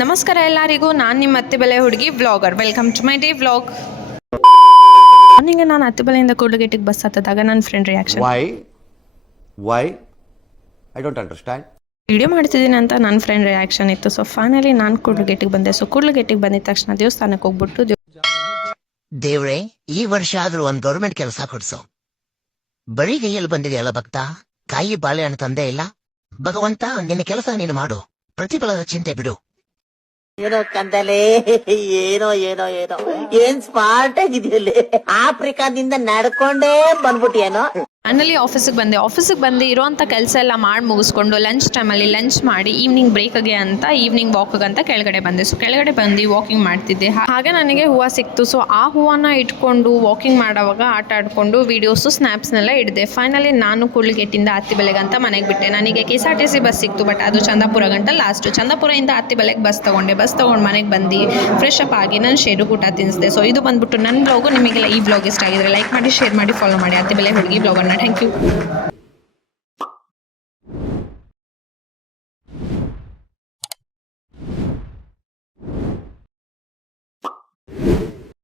ನಮಸ್ಕಾರ ಎಲ್ಲರಿಗೂ, ನಾನು ನಿಮ್ಮ ಅತ್ತಿಬೆಲೆ ಹುಡುಗಿ vlogger. Welcome to my day vlog. Morning ನಾನು ಅತ್ತಿಬೆಲೆಯಿಂದ ಕೂಡ್ಲುಗೇಟಿಗೆ ಬಸ್ ಹತ್ತಿದಾಗ ನನ್ನ friend reaction. Why I don't understand. Video ಮಾಡ್ತಿದ್ದೀನಿ ಅಂತ ನನ್ನ ಫ್ರೆಂಡ್ ರಿಯಾಕ್ಷನ್ ಇತ್ತು. ಸೊ ಫೈನಲಿ ನಾನು ಕೂಡ್ಲುಗೇಟಿಗೆ ಬಂದೆ. ಸೊ ಕೂಡ್ಲುಗೇಟಿಗೆ ಬಂದಿದ ತಕ್ಷಣ ದೇವಸ್ಥಾನಕ್ಕೆ ಹೋಗ್ಬಿಟ್ಟು ದೇವ್ರೆ, ಈ ವರ್ಷ ಆದ್ರೂ ಒಂದ್ ಗೌರ್ಮೆಂಟ್ ಕೆಲಸ ಕೊಡ್ಸು. ಬರೀ ಕೈಯಲ್ಲಿ ಬಂದಿದೆಯಲ್ಲ ಭಕ್ತ, ಕಾಯಿ ಬಾಳೆಹಣ್ಣು ತಂದೆ ಇಲ್ಲ. ಭಗವಂತ, ನಿನ್ನ ಕೆಲಸ ನೀನು ಮಾಡು, ಪ್ರತಿಫಲದ ಚಿಂತೆ ಬಿಡು. ಏನೋ ಕಂದಲೆ, ಏನೋ ಏನೋ ಏನೋ ಏನ್ ಸ್ಮಾರ್ಟ್ ಆಗಿದೆಯಲ್ಲಿ. ಆಫ್ರಿಕಾದಿಂದ ನಡ್ಕೊಂಡೇ ಬಂದ್ಬಿಟ್ಟಿಯೇನೋ. ಫೈನಲಿ ಆಫೀಸಿಗೆ ಬಂದು ಇರೋಂಥ ಕೆಲಸ ಎಲ್ಲ ಮಾಡಿ ಮುಗಿಸ್ಕೊಂಡು ಲಂಚ್ ಟೈಮಲ್ಲಿ ಲಂಚ್ ಮಾಡಿ ಈವ್ನಿಂಗ್ ಬ್ರೇಕ್ಗೆ ಅಂತ ಈವ್ನಿಂಗ್ ವಾಕ್ಗೆ ಅಂತ ಕೆಳಗಡೆ ಬಂದೆ. ಸೊ ಕೆಳಗಡೆ ಬಂದು ವಾಕಿಂಗ್ ಮಾಡ್ತಿದ್ದೆ. ಹಾಗೆ ನನಗೆ ಹೂವು ಸಿಕ್ತು. ಸೊ ಆ ಹೂವನ್ನ ಇಟ್ಕೊಂಡು ವಾಕಿಂಗ್ ಮಾಡೋವಾಗ ಆಟ ಆಡ್ಕೊಂಡು ವೀಡಿಯೋಸು ಸ್ನ್ಯಾಪ್ಸ್ನೆಲ್ಲ ಇಡಿದೆ. ಫೈನಲಿ ನಾನು ಕೂಡ್ಲುಗೇಟಿಂದ ಅತ್ತಿಬೆಲೆಗೆ ಅಂತ ಮನೆಗೆ ಬಿಟ್ಟೆ. ನನಗೆ KSRTC ಬಸ್ ಸಿಕ್ತು, ಬಟ್ ಅದು ಚಂದಾಪುರ ಗಂಟ ಲಾಸ್ಟು. ಚಂದಾಪುರದಿಂದ ಅತ್ತಿಬೆಲೆಗೆ ಬಸ್ ತೊಗೊಂಡು ಮನೆಗೆ ಬಂದು ಫ್ರೆಶ್ ಅಪ್ ಆಗಿ ನಾನು ಶೇರು ಊಟ ತಿನ್ನಿಸಿದೆ. ಸೊ ಇದು ಬಂದ್ಬಿಟ್ಟು ನನ್ನ ಬ್ಲಾಗು. ನಿಮಗೆಲ್ಲ ಈ ಬ್ಲಾಗ್ ಇಷ್ಟ ಆಗಿದ್ರೆ ಲೈಕ್ ಮಾಡಿ, ಶೇರ್ ಮಾಡಿ, ಫಾಲೋ ಮಾಡಿ. ಅತ್ತಿಬೆಲೆ ಹುಡುಗಿ ಬ್ಲಾಗನ್ನು. Thank you.